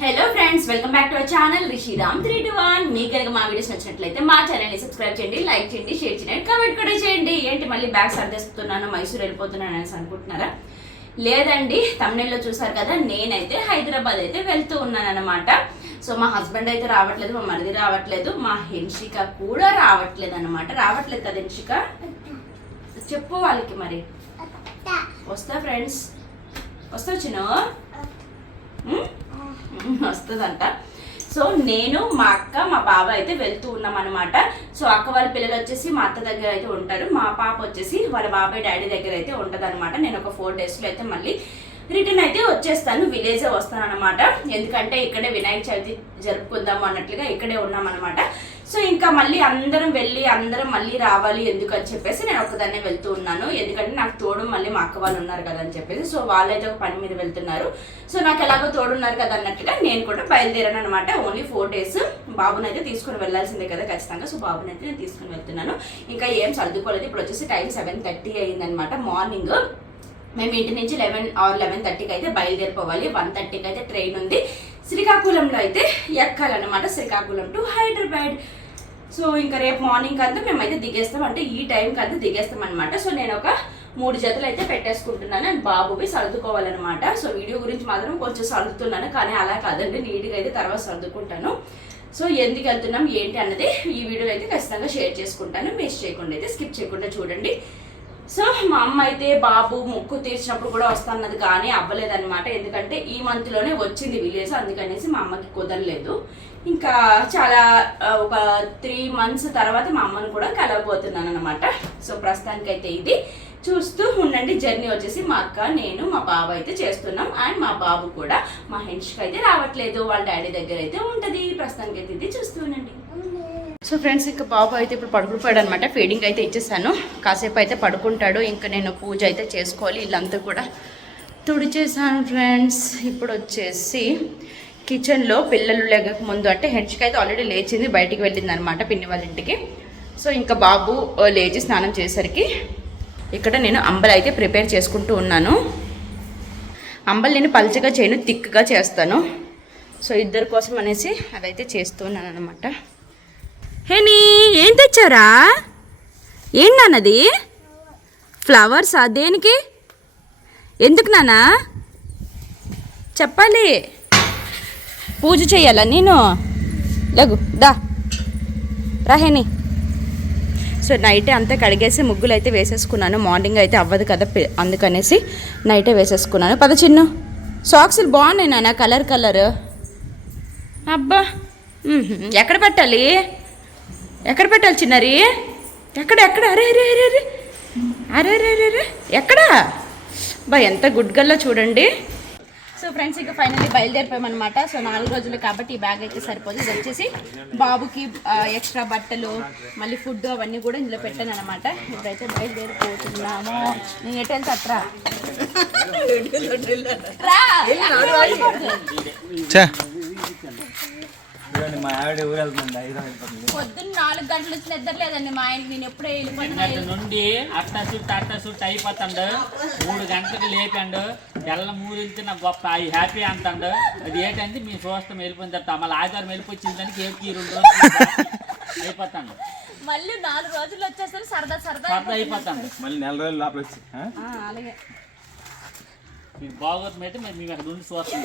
Hello friends welcome back to our channel Rishiram three two one మీకు కనుక మా videos నచ్చినట్లయితే మా ఛానల్ని సబ్స్క్రైబ్ చేయండి లైక్ చేయండి షేర్ చేయండి కామెంట్ కూడా చేయండి. ఏంటి మళ్ళీ బ్యాగ్ సర్దేస్తున్నాను మైసూర్ వెళ్ళిపోతున్నాను అనేసి అనుకుంటున్నారా? లేదండి తమిళలో చూసారు కదా నేనైతే హైదరాబాద్ అయితే వెళ్తూ ఉన్నాను అనమాట సో మా హస్బెండ్ అయితే రావట్లేదు మా మరిది రావట్లేదు మా హెన్షిక కూడా రావట్లేదు అనమాట రావట్లేదు కదా హెన్షిక? చెప్పు వాళ్ళకి మరి. వస్తా. ఫ్రెండ్స్ వస్తా. చిన్న వస్తుందంట. సో నేను మా అక్క మా బాబా అయితే వెళ్తూ ఉన్నాం అనమాట సో అక్క వాళ్ళ పిల్లలు వచ్చేసి మా అత్త దగ్గర అయితే ఉంటారు. మా పాప వచ్చేసి వాళ్ళ బాబాయ్ డాడీ దగ్గర అయితే ఉంటుంది నేను ఒక ఫోర్ డేస్లో అయితే మళ్ళీ రిటర్న్ అయితే వచ్చేస్తాను విలేజే వస్తాను అనమాట ఎందుకంటే ఇక్కడే వినాయక చవితి జరుపుకుందాము అన్నట్లుగా ఇక్కడే ఉన్నాం అనమాట సో ఇంకా మళ్ళీ అందరం వెళ్ళి అందరం మళ్ళీ రావాలి ఎందుకు అని చెప్పేసి నేను ఒక్కదాన్నే వెళ్తూ ఉన్నాను. ఎందుకంటే నాకు తోడు మళ్ళీ మా అక్క వాళ్ళు ఉన్నారు కదా అని చెప్పేసి సో వాళ్ళైతే ఒక పని మీద వెళ్తున్నారు. సో నాకు ఎలాగో తోడున్నారు కదా అన్నట్టుగా నేను కూడా బయలుదేరాను అనమాట ఓన్లీ ఫోర్ డేస్ బాబునైతే తీసుకుని వెళ్ళాల్సిందే కదా ఖచ్చితంగా. సో బాబునైతే నేను తీసుకుని వెళ్తున్నాను. ఇంకా ఏం సర్దుకోలేదు. ఇప్పుడు వచ్చేసి టైం సెవెన్ థర్టీ అయిందనమాట మార్నింగ్. మేము ఇంటి నుంచి లెవెన్ ఆర్ లెవెన్ థర్టీకి అయితే బయలుదేరిపోవాలి. వన్ థర్టీకి అయితే ట్రైన్ ఉంది. శ్రీకాకుళంలో అయితే ఎక్కాలన్నమాట. శ్రీకాకుళం టు హైదరాబాద్. సో ఇంకా రేపు మార్నింగ్ అంతా మేమైతే దిగేస్తాం. అంటే ఈ టైంకి అంతా దిగేస్తాం అనమాట సో నేను ఒక మూడు జతలు అయితే పెట్టేసుకుంటున్నాను. అండ్ బాబువి సర్దుకోవాలన్నమాట. సో వీడియో గురించి మాత్రం కొంచెం సర్దుతున్నాను. కానీ అలా కాదండి. నీట్గా అయితే తర్వాత సర్దుకుంటాను. సో ఎందుకు వెళ్తున్నాం ఏంటి అన్నది ఈ వీడియోలో అయితే ఖచ్చితంగా షేర్ చేసుకుంటాను. మిస్ చేయకుండా అయితే స్కిప్ చేయకుండా చూడండి. సో మా అమ్మ అయితే బాబు మొక్కు తీర్చినప్పుడు కూడా వస్తాన్నది కానీ అవ్వలేదన్నమాట. ఎందుకంటే ఈ మంత్లోనే వచ్చింది విలేజ్ అందుకనేసి మా అమ్మకి కుదరలేదు. ఇంకా చాలా ఒక త్రీ మంత్స్ తర్వాత మా అమ్మను కూడా కలవబోతున్నాను అనమాట సో ప్రస్తుతానికైతే ఇది. చూస్తూ ఉండండి. జర్నీ వచ్చేసి మా అక్క నేను మా బాబు అయితే చేస్తున్నాం. అండ్ మా బాబు కూడా మా హెన్ష్కి అయితే రావట్లేదు. వాళ్ళ డాడీ దగ్గర అయితే ఉంటుంది. ప్రస్తుతానికి ఇది చూస్తూ ఉండండి. సో ఫ్రెండ్స్ ఇంకా బాబు అయితే ఇప్పుడు పడుకుపోయాడు అనమాట ఫీడింగ్ అయితే ఇచ్చేసాను. కాసేపు అయితే పడుకుంటాడు. ఇంకా నేను పూజ అయితే చేసుకోవాలి. ఇల్లంతా కూడా తుడిచేసాను ఫ్రెండ్స్. ఇప్పుడు వచ్చేసి కిచెన్లో పిల్లలు లేక ముందు అంటే హెడ్స్కి అయితే ఆల్రెడీ లేచింది. బయటికి వెళ్ళింది అనమాట పిన్ని వాళ్ళ ఇంటికి. సో ఇంకా బాబు లేచి స్నానం చేసరికి ఇక్కడ నేను అంబలు అయితే ప్రిపేర్ చేసుకుంటూ ఉన్నాను. అంబలు నేను పల్చగా చేయను థిక్గా చేస్తాను. సో ఇద్దరి కోసం అనేసి అదైతే చేస్తున్నాను అనమాట హేని ఏం తెచ్చారా? ఏం నాన్నది? ఫ్లవర్సా దేనికి? ఎందుకు నానా చెప్పాలి. పూజ చేయాలా నేను? లగు దా. రాహేని సో నైటే అంతా కడిగేసి ముగ్గులు అయితే వేసేసుకున్నాను. మార్నింగ్ అయితే అవ్వదు కదా అందుకనేసి నైటే వేసేసుకున్నాను. పద చిన్న. సాక్సులు బాగున్నాయి నాన్న కలర్ కలర్. అబ్బా. ఎక్కడ పెట్టాలి? ఎక్కడ పెట్టాలి చిన్నరి? ఎక్కడ ఎక్కడ? అరే అరే అరే అరే. అరే అరే అరే ఎక్కడా? బా ఎంత గుడ్గల్లో చూడండి. సో ఫ్రెండ్స్ ఇంకా ఫైనల్లీ బయలుదేరిపోయామన్నమాట. సో నాలుగు రోజులు కాబట్టి ఈ బ్యాగ్ అయితే సరిపోదు. ఇది వచ్చేసి బాబుకి ఎక్స్ట్రా బట్టలు మళ్ళీ ఫుడ్ అవన్నీ కూడా ఇందులో పెట్టాను అనమాట ఇప్పుడైతే బయలుదేరిపోతున్నాము. నేను ఎటు వెళ్తే అట్రా పొద్దున్న నాలుగు గంటలు వచ్చి నిద్ర లేదండి మా ఆయనకి. నేను ఎప్పుడే నిన్నటి నుండి అట్ట చుట్టూ అట్ట చుట్టూ అయిపోతాడు. మూడు గంటలకు లేపాడు. తెల్ల మూడించి నాకు గొప్ప ఐ హ్యాపీ అంటాడు. అది ఏంటంటే మీ చూస్తాం వెళ్ళిపోయిన తర్వాత మళ్ళీ ఆదివారం వెళ్ళిపోయిందని కేపుకి రెండు రోజులు అయిపోతాడు. మళ్ళీ నాలుగు రోజులు వచ్చేసరికి సరదా సరదా సరదా అయిపోతాడు. మళ్ళీ నెల రోజులు లోపల వచ్చి అలాగే. మీకు బాగోతుంది అయితే మరి మేము అక్కడ నుండి చూస్తాం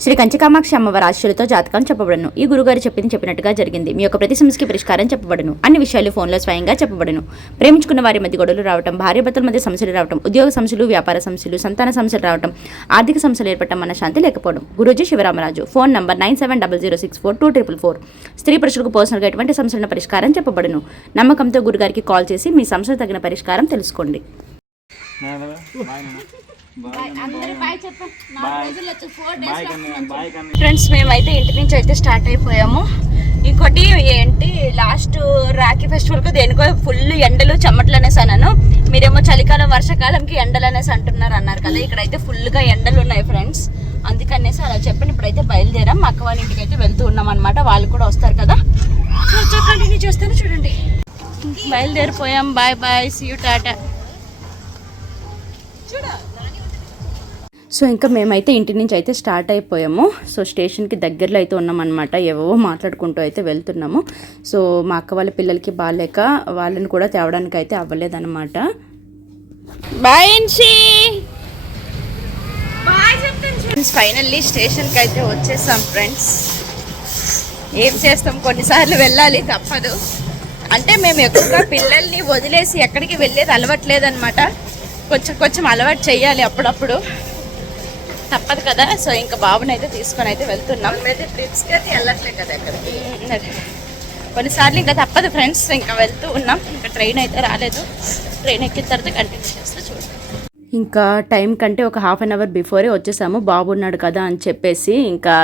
శ్రీ కంచికామాక్షి అమ్మవారి ఆశీస్సులతో జాతకం చెప్పబడను. ఈ గురుగారు చెప్పింది చెప్పినట్టుగా జరిగింది. మీ యొక్క ప్రతి సమస్యకి పరిష్కారం చెప్పబడను. అన్ని విషయాలు ఫోన్లో స్వయంగా చెప్పబడను. ప్రేమించుకున్న వారి మధ్య గొడవలు రావటం భార్యాభర్తల మధ్య సమస్యలు రావటం ఉద్యోగ సమస్యలు వ్యాపార సమస్యలు సంతాన సమస్యలు రావటం ఆర్థిక సమస్యలు ఏర్పడటం మన శాంతి లేకపోవడం. Guruji Sivaramaraju. Phone number nine seven double zero six four two triple four. స్త్రీ పురుషులకు పర్సనల్గా ఎటువంటి సమస్యలను పరిష్కారం చెప్పబడను. నమ్మకంతో గురుగారికి కాల్ చేసి మీ సమస్య తగిన పరిష్కారం తెలుసుకోండి. ఫ్రెండ్స్ మేమైతే ఇంటి నుంచి అయితే స్టార్ట్ అయిపోయాము. ఇంకోటి ఏంటి లాస్ట్ రాఖీ ఫెస్టివల్కి దేనికో ఫుల్ ఎండలు చెమటలు అనేసి అన్నాను. మీరేమో చలికాలం వర్షాకాలంకి ఎండలు అనేసి అంటున్నారు అన్నారు కదా ఇక్కడైతే ఫుల్గా ఎండలు ఉన్నాయి ఫ్రెండ్స్ అందుకనేసి అలా చెప్పని ఇప్పుడైతే బయలుదేరాం. మా అక్క వాళ్ళ ఇంటికి అయితే వెళ్తూ ఉన్నాం అనమాట వాళ్ళు కూడా వస్తారు కదా. సో కంటిన్యూ చేస్తాను చూడండి. బయలుదేరిపోయాం. Bye bye. సీ యూ టాటా సో ఇంకా మేమైతే ఇంటి నుంచి అయితే స్టార్ట్ అయిపోయాము. సో స్టేషన్కి దగ్గరలో అయితే ఉన్నామన్నమాట. ఏవో మాట్లాడుకుంటూ అయితే వెళ్తున్నాము. సో మా అక్క వాళ్ళ పిల్లలకి బాగాలేక వాళ్ళని కూడా తేవడానికి అయితే అవ్వలేదన్నమాట. బాయ్ ఫైనల్లీ స్టేషన్కి అయితే వచ్చేసాం ఫ్రెండ్స్. ఏం చేస్తాం? కొన్నిసార్లు వెళ్ళాలి తప్పదు. అంటే మేము ఎక్కువగా పిల్లల్ని వదిలేసి ఎక్కడికి వెళ్ళేది అలవట్లేదన్నమాట. కొంచెం కొంచెం అలవాటు చేయాలి అప్పుడప్పుడు. తప్పదు కదా. సో ఇంకా బాబుని అయితే తీసుకొని అయితే వెళ్తున్నాం. అయితే ట్రిప్స్కి అయితే వెళ్ళట్లేదు కదా ఎక్కడికి? కొన్నిసార్లు ఇంకా తప్పదు ఫ్రెండ్స్ ఇంకా వెళ్తూ ఉన్నాం. ఇంకా ట్రైన్ అయితే రాలేదు. ట్రైన్ ఎక్కిన తర్వాత కంటిన్యూ చేస్తూ చూడండి ఇంకా టైం కంటే ఒక హాఫ్ అన్ అవర్ బిఫోరే వచ్చేసాము. బాబు ఉన్నాడు కదా అని చెప్పేసి ఇంకా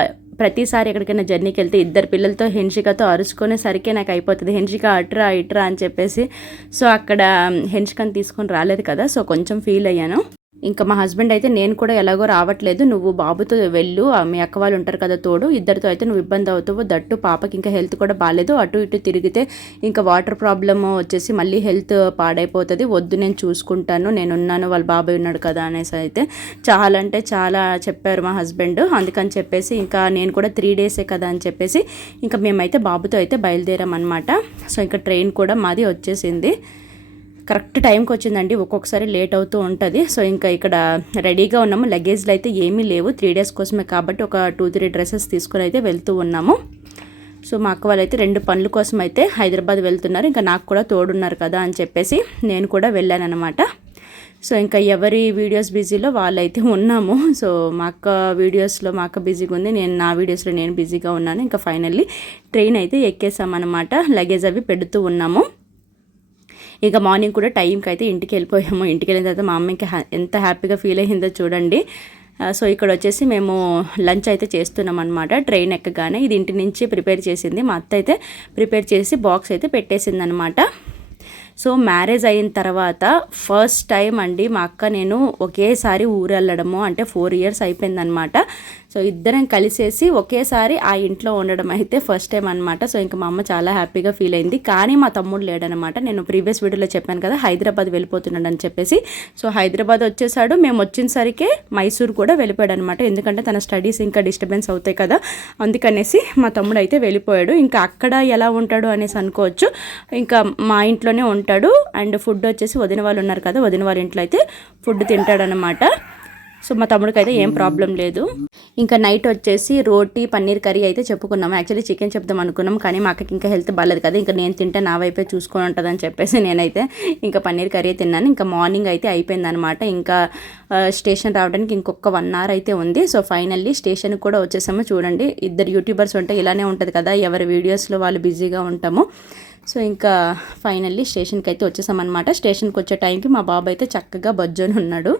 ప్రతిసారి ఎక్కడికైనా జర్నీకి వెళ్తే ఇద్దరు పిల్లలతో హెన్షికతో అరుచుకునేసరికి నాకు అయిపోతుంది. హెన్షిక అట్రా ఇట్రా అని చెప్పేసి. సో అక్కడ హెన్షికని తీసుకొని రాలేదు కదా. సో కొంచెం ఫీల్ అయ్యాను. ఇంకా మా హస్బెండ్ అయితే నేను కూడా ఎలాగో రావట్లేదు. నువ్వు బాబుతో వెళ్ళు. ఆ మీ అక్క వాళ్ళు ఉంటారు కదా తోడు. ఇద్దరితో అయితే నువ్వు ఇబ్బంది అవుతావు. దట్టు పాపకి ఇంకా హెల్త్ కూడా బాగాలేదు అటు ఇటు తిరిగితే ఇంకా వాటర్ ప్రాబ్లమ్ వచ్చేసి మళ్ళీ హెల్త్ పాడైపోతుంది. వద్దు నేను చూసుకుంటాను. నేను ఉన్నాను వాళ్ళ బాబాయ్ ఉన్నాడు కదా అనేసి అయితే చాలా అంటే చాలా చెప్పారు మా హస్బెండ్ అందుకని చెప్పేసి ఇంకా నేను కూడా త్రీ డేసే కదా అని చెప్పేసి ఇంకా మేమైతే బాబుతో అయితే బయలుదేరాం అనమాట సో ఇంకా ట్రైన్ కూడా మాది వచ్చేసింది. కరెక్ట్ టైంకి వచ్చిందండి. ఒక్కొక్కసారి లేట్ అవుతూ ఉంటుంది. సో ఇంకా ఇక్కడ రెడీగా ఉన్నాము. లగేజ్లు అయితే ఏమీ లేవు. త్రీ డేస్ కోసమే కాబట్టి ఒక టూ త్రీ డ్రెస్సెస్ తీసుకుని అయితే వెళ్తూ ఉన్నాము. సో మా అక్క వాళ్ళైతే రెండు పనుల కోసం అయితే హైదరాబాద్ వెళ్తున్నారు. ఇంకా నాకు కూడా తోడున్నారు కదా అని చెప్పేసి నేను కూడా వెళ్ళాను అనమాట సో ఇంకా ఎవరి వీడియోస్ బిజీలో వాళ్ళైతే ఉన్నాము. సో మా అక్క వీడియోస్లో మా అక్క బిజీగా ఉంది. నేను నా వీడియోస్లో నేను బిజీగా ఉన్నాను. ఇంకా ఫైనల్లీ ట్రైన్ అయితే ఎక్కేసామన్నమాట. లగేజ్ అవి పెడుతూ ఉన్నాము. ఇక మార్నింగ్ కూడా టైంకి అయితే ఇంటికి వెళ్ళిపోయాము ఇంటికి వెళ్ళిన తర్వాత మా అమ్మకి హ్యా- ఎంత హ్యాపీగా ఫీల్ అయ్యిందో చూడండి. సో ఇక్కడ వచ్చేసి మేము లంచ్ అయితే చేస్తున్నాం అనమాట ట్రైన్ ఎక్కగానే ఇది ఇంటి నుంచి ప్రిపేర్ చేసింది. మా అత్త అయితే ప్రిపేర్ చేసి బాక్స్ అయితే పెట్టేసింది అనమాట సో మ్యారేజ్ అయిన తర్వాత ఫస్ట్ టైం అండి మా అక్క నేను ఒకేసారి ఊరు వెళ్ళడము అంటే ఫోర్ ఇయర్స్ అయిపోయిందనమాట సో ఇద్దరం కలిసేసి ఒకేసారి ఆ ఇంట్లో ఉండడం అయితే ఫస్ట్ టైం అనమాట సో ఇంకా మా అమ్మ చాలా హ్యాపీగా ఫీల్ అయింది. కానీ మా తమ్ముడు లేడనమాట నేను ప్రీవియస్ వీడియోలో చెప్పాను కదా హైదరాబాద్ వెళ్ళిపోతున్నాడు అని చెప్పేసి. సో హైదరాబాద్ వచ్చేసాడు. మేము వచ్చినసరికే మైసూర్ కూడా వెళ్ళిపోయాడు అనమాట ఎందుకంటే తన స్టడీస్ ఇంకా డిస్టర్బెన్స్ అవుతాయి కదా అందుకనేసి మా తమ్ముడు అయితే వెళ్ళిపోయాడు. ఇంకా అక్కడ ఎలా ఉంటాడు అనేసి అనుకోవచ్చు. ఇంకా మా ఇంట్లోనే ఉంటాడు. అండ్ ఫుడ్ వచ్చేసి వదిన వాళ్ళు ఉన్నారు కదా వదిన వాళ్ళ ఇంట్లో అయితే ఫుడ్ తింటాడనమాట సో మా తమ్ముడికి అయితే ఏం ప్రాబ్లం లేదు. ఇంకా నైట్ వచ్చేసి రోటీ పన్నీర్ కర్రీ అయితే చెప్పుకున్నాం యాక్చువల్లీ చికెన్ చెప్దాం అనుకున్నాం కానీ మా అక్కకి ఇంకా హెల్త్ బాగాలేదు కదా. ఇంకా నేను తింటే నా వైపే చూసుకొని ఉంటుందని చెప్పేసి నేనైతే ఇంకా పన్నీర్ కర్రీ తిన్నాను. ఇంకా మార్నింగ్ అయితే అయిపోయిందనమాట ఇంకా స్టేషన్ రావడానికి ఇంకొక వన్ అవర్ అయితే ఉంది. సో ఫైనల్లీ స్టేషన్కి కూడా వచ్చేసాము. చూడండి ఇద్దరు యూట్యూబర్స్ ఉంటే ఇలానే ఉంటుంది కదా. ఎవరి వీడియోస్లో వాళ్ళు బిజీగా ఉంటాము. సో ఇంకా ఫైనల్లీ స్టేషన్కి అయితే వచ్చేసామన్నమాట. స్టేషన్కి వచ్చే టైంకి మా బాబు అయితే చక్కగా బజ్జోని ఉన్నాడు.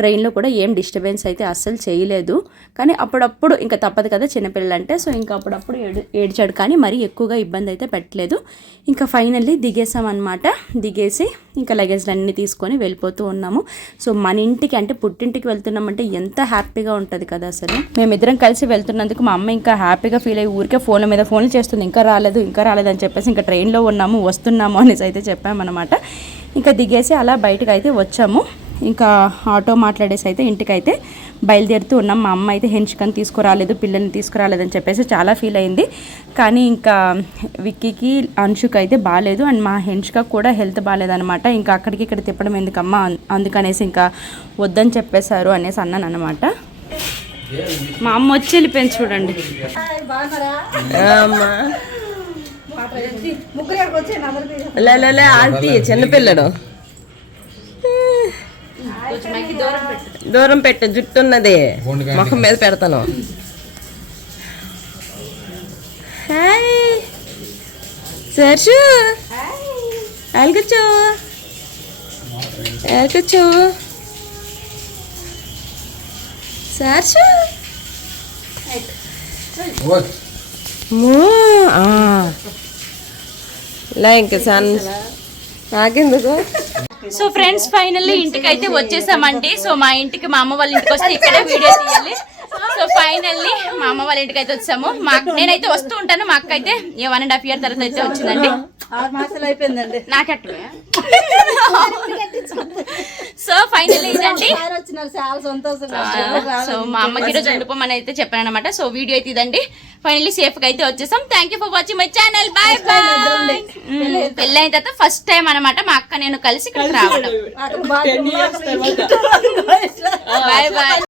ట్రైన్లో కూడా ఏం డిస్టర్బెన్స్ అయితే అస్సలు చేయలేదు. కానీ అప్పుడప్పుడు ఇంకా తప్పదు కదా చిన్నపిల్లలంటే. సో ఇంకా అప్పుడప్పుడు ఏడు ఏడ్చాడు. కానీ మరీ ఎక్కువగా ఇబ్బంది అయితే పెట్టలేదు. ఇంకా ఫైనల్లీ దిగేసామన్నమాట. దిగేసి ఇంకా లగేజ్లు అన్నీ తీసుకొని వెళ్ళిపోతూ ఉన్నాము. సో మన ఇంటికి అంటే పుట్టింటికి వెళ్తున్నామంటే ఎంత హ్యాపీగా ఉంటుంది కదా అసలు. మేమిద్దరం కలిసి వెళ్తున్నందుకు మా అమ్మ ఇంకా హ్యాపీగా ఫీల్ అయ్యి ఊరికే ఫోన్ల మీద ఫోన్లు చేస్తుంది. ఇంకా రాలేదు ఇంకా రాలేదు అని చెప్పేసి ఇంకా ట్రైన్లో ఉన్నాము వస్తున్నాము అనేసి అయితే చెప్పామన్నమాట. ఇంకా దిగేసి అలా బయటకు అయితే వచ్చాము. ఇంకా ఆటో మాట్లాడేసి అయితే ఇంటికైతే బయలుదేరుతూ ఉన్నాం. మా అమ్మ అయితే హెన్షికని తీసుకురాలేదు పిల్లల్ని తీసుకురాలేదని చెప్పేసి చాలా ఫీల్ అయింది. కానీ ఇంకా విక్కీకి అంశుకి అయితే బాగాలేదు. అండ్ మా హెన్షిక కూడా హెల్త్ బాగాలేదనమాట ఇంకా అక్కడికి ఇక్కడ తిప్పడం ఎందుకమ్మా? అందుకనేసి ఇంకా వద్దని చెప్పేశారు అనేసి అన్నాను అనమాట మా అమ్మ వచ్చి వెళ్ళిపోయింది చూడండి. లే ఆంటీ చిన్నపిల్లడు దూరం పెట్టు. జుట్టు ఉన్నది ముఖం మీద పెడతాను. హాయ్. సర్షు. అల్గొచ్చు అల్గొచ్చు సర్షు. మూ ఆ. లే ఇంక సన్. నాకెందుకు సో ఫ్రెండ్స్ ఫైనల్లీ ఇంటికి అయితే వచ్చేసామండి. సో మా ఇంటికి మా అమ్మ వాళ్ళ ఇంటికి వస్తే ఇక్కడే వీడియో తీయాలి. సో ఫైనల్లీ మా అమ్మ వాళ్ళ ఇంటికి అయితే వచ్చాము. మా నేనైతే వస్తూ ఉంటాను. మా అక్క అయితే వన్ అండ్ హాఫ్ ఇయర్ తర్వాత అయితే వచ్చిందండి. ఆరు మాసాలు అయిపోయిందండి. సో ఫైనల్లీ ఇదండి. సో మా అమ్మకి ఈరోజు వండుకోమని అయితే చెప్పాను అనమాట సో వీడియో అయితే ఇదండి. ఫైనల్లీ సేఫ్గా అయితే వచ్చేసాం. Thank you for watching my channel bye bye పెళ్ళి అయిన తర్వాత. ఫస్ట్ టైం అనమాట మా అక్క నేను కలిసి ఇక్కడికి రావడం. Bye bye